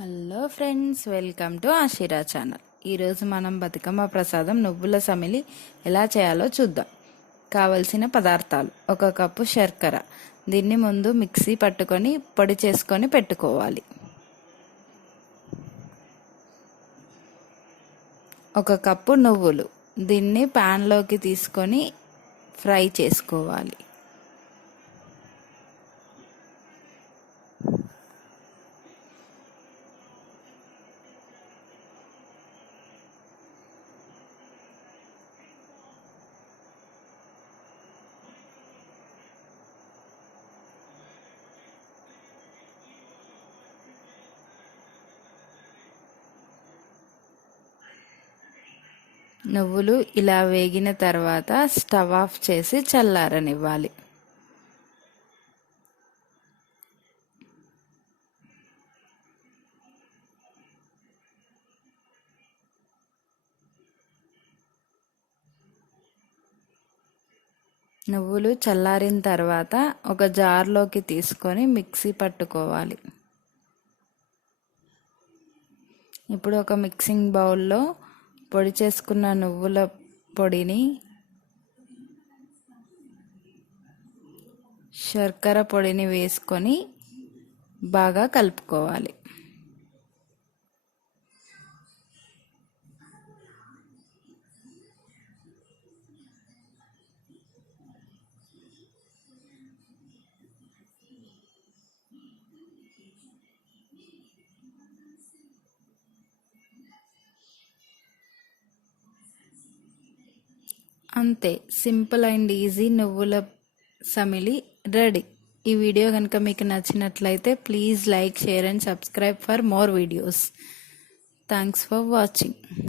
Hello friends, welcome to Aashira channel. ఈరోజు మనం బతుకమ్మ ప్రసాదం నువ్వుల సమిలి ఎలా చేయాలో చూద్దాం. కావలసిన పదార్థాలు: 1 కప్పు శర్కర. దీన్ని ముందు మిక్సీ పట్టుకొని పొడి చేసుకొని పెట్టుకోవాలి. 1 కప్పు నువ్వులు. దీన్ని ప్యాన్లోకి తీసుకొని ఫ్రై చేసుకోవాలి. నువ్వులు ఇలా వేగిన తర్వాత స్టవ్ ఆఫ్ చేసి చల్లారనివ్వాలి. నువ్వులు చల్లారిన తర్వాత ఒక జార్లోకి తీసుకొని మిక్సీ పట్టుకోవాలి. ఇప్పుడు ఒక మిక్సింగ్ బౌల్లో పొడి చేసుకున్న నువ్వుల పొడిని, శర్కర పొడిని వేసుకొని బాగా కలుపుకోవాలి. అంతే, సింపుల్ అండ్ ఈజీ నువ్వుల సమిలి రెడీ. ఈ వీడియో కనుక మీకు నచ్చినట్లయితే please like, share and subscribe for more videos. Thanks for watching.